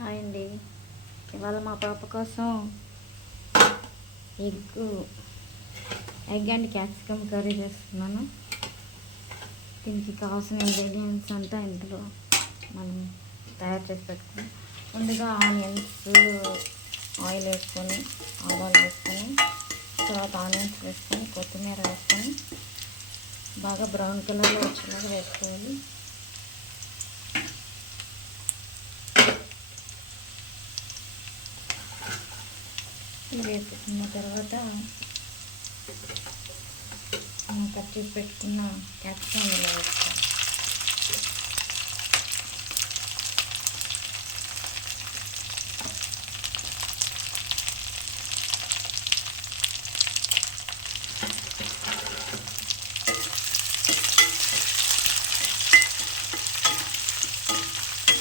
Hi అండి. ఇవాళ మా పాప కోసం egg egg and capsicum curry చేస్తున్నాను. దీనికి కావాల్సిన ఇంగ్రీడియంట్స్ అంతా ఇందులో మనం తయారు చేసి పెట్టుకుని ముందుగా ఆనియన్స్ ఆయిల్ వేసుకొని ఆవాలు వేసుకొని తర్వాత ఆనియన్స్ వేసుకొని కొత్తిమీర వేసుకొని బాగా బ్రౌన్ కలర్లో వచ్చేలాగా వేసుకోవాలి. వేసుకున్న తర్వాత మనం కట్ చేసి పెట్టుకున్న క్యాప్సికమ్ ఇలా వేసుకోవాలి.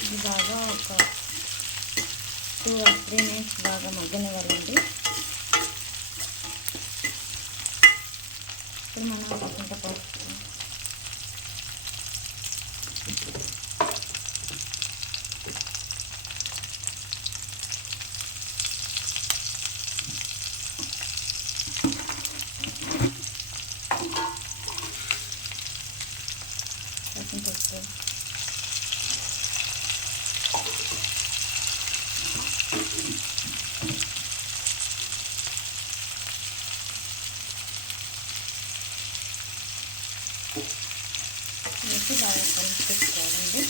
ఇది బాగా ఒక 2 or 3 minutes బాగా మగ్గనివ్వాలండి. ఇప్పుడు మనం కొంత పసుపు, వేసి బాగా కలిపి పెట్టుకోవాలండి.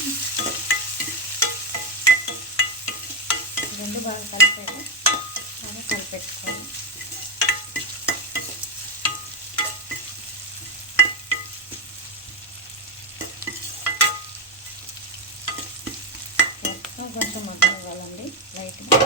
రెండు బాగా కలిపేది బాగా కలిపెట్టుకోవాలి. కొంచెం మగ్గనివ్వాలండి లైట్గా.